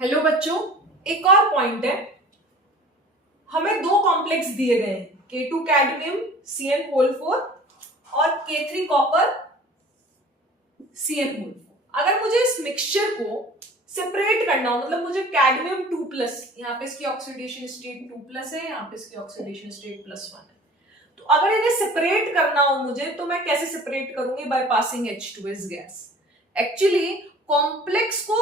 Hello बच्चों, एक और पॉइंट है। हमें दो कॉम्प्लेक्स दिए गए हैं, K2 कैडमियम CN4 और K3 कॉपर CN4। अगर मुझे इस मिक्सचर को सेपरेट करना हो, मतलब मुझे कैडमियम 2+, यहाँ पे इसकी ऑक्सीडेशन स्टेट 2+ है, यहाँ पे इसकी ऑक्सीडेशन स्टेट +1 है। तो अगर इन्हें सेपरेट करना हो मुझे, तो मैं कैसे सेपरेट करूंगी? By passing H2S gas. Actually complex को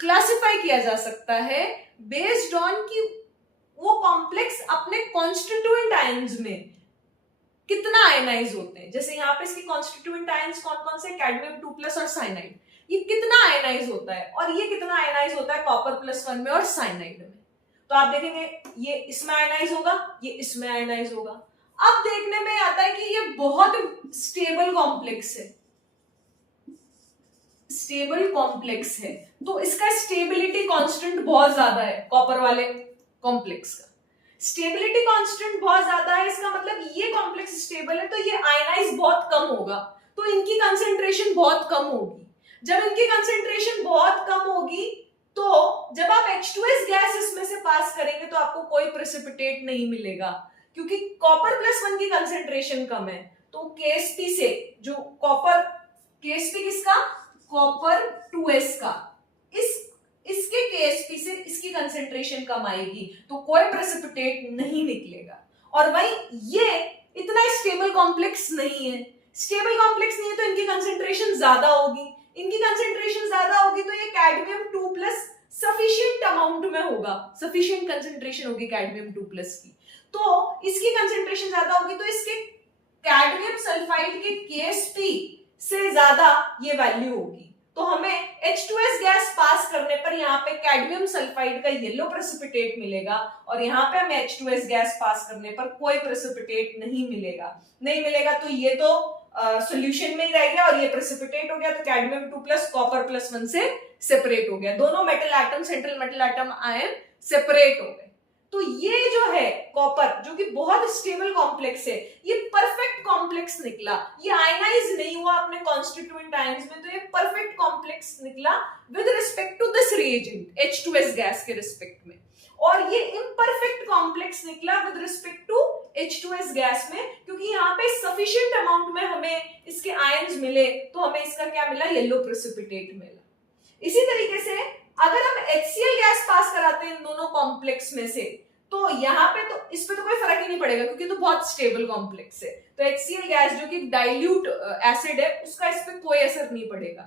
क्लासिफाई किया जा सकता है बेस्ड ऑन कि वो कॉम्प्लेक्स अपने कॉन्स्टिट्यूएंट आयंस में कितना आयनाइज होते हैं। जैसे यहाँ पे इसकी कॉन्स्टिट्यूएंट आयंस कौन कौन से? कैडमियम 2+ और साइनाइड। ये कितना आयनाइज होता है और ये कितना आयनाइज होता है कॉपर +1 में और साइनाइड में। तो आप देखेंगे ये इसमें आयनाइज होगा, ये इसमें आयनाइज होगा। अब देखने में आता है कि ये बहुत स्टेबल कॉम्प्लेक्स है, स्टेबल कॉम्प्लेक्स है। तो इसका स्टेबिलिटी कांस्टेंट बहुत ज्यादा है, कॉपर वाले कॉम्प्लेक्स का स्टेबिलिटी कांस्टेंट बहुत ज्यादा है। इसका मतलब ये कॉम्प्लेक्स स्टेबल है, तो ये आयनाइज बहुत कम होगा, तो इनकी कंसेंट्रेशन बहुत कम होगी। जब इनकी कंसेंट्रेशन बहुत कम होगी, तो जब आप H2S गैस इसमें से पास करेंगे तो आपको कोई प्रेसिपिटेट नहीं मिलेगा, क्योंकि कॉपर +1 की कंसेंट्रेशन कम है। तो KSP से जो कॉपर, KSP किसका? कॉपर 2S का, इसके KSP से इसकी कंसेंट्रेशन कम आएगी, तो कोई प्रेसिपिटेट नहीं निकलेगा। और वही ये इतना स्टेबल कॉम्प्लेक्स नहीं है, स्टेबल कॉम्प्लेक्स नहीं है, तो इनकी कंसेंट्रेशन ज्यादा होगी। इनकी कंसेंट्रेशन ज्यादा होगी तो ये कैडमियम 2+ सफिशिएंट अमाउंट में होगा, सफिशिएंट कंसेंट्रेशन होगी कैडमियम 2+ की। तो इसकी कंसेंट्रेशन ज्यादा होगी, तो इसके कैडमियम सल्फाइड के KSP से ज्यादा ये वैल्यू होगी। तो हमें H2S गैस पास करने पर यहाँ पे कैडमियम सल्फाइड का येलो प्रेसिपिटेट मिलेगा, और यहाँ पे हमें H2S गैस पास करने पर कोई प्रेसिपिटेट नहीं मिलेगा। तो ये तो सॉल्यूशन में ही रह गया और ये प्रेसिपिटेट हो गया। तो कैडमियम 2+ कॉपर +1 से सेपरेट हो गया, दोनों metal atom, central metal atom ion separate हो गए। तो ये जो है कॉपर, जो कि बहुत स्टेबल कॉम्प्लेक्स है, ये परफेक्ट कॉम्प्लेक्स निकला। ये आयनाइज नहीं हुआ अपने कॉन्स्टिट्यूएंट आयंस में, तो ये परफेक्ट कॉम्प्लेक्स निकला with respect to this reagent H2S gas के रिस्पेक्ट में। और ये इम्परफेक्ट कॉम्प्लेक्स निकला with respect to H2S gas में, क्योंकि यहाँ पे सफिशिएंट अमाउंट में हमें इसके आयंस मिले, तो हमें इसका क्या मिला? येलो प्रेसिपिटेट मिला। इसी तरीके से अगर हम HCl गैस पास कराते हैं इन दोनों कॉम्प्लेक्स में से, तो यहाँ पे तो इस पे तो कोई फर्क ही नहीं पड़ेगा, क्योंकि तो बहुत स्टेबल कॉम्प्लेक्स है। तो HCl गैस जो कि डाइल्यूट एसिड है, उसका इस पे कोई असर नहीं पड़ेगा।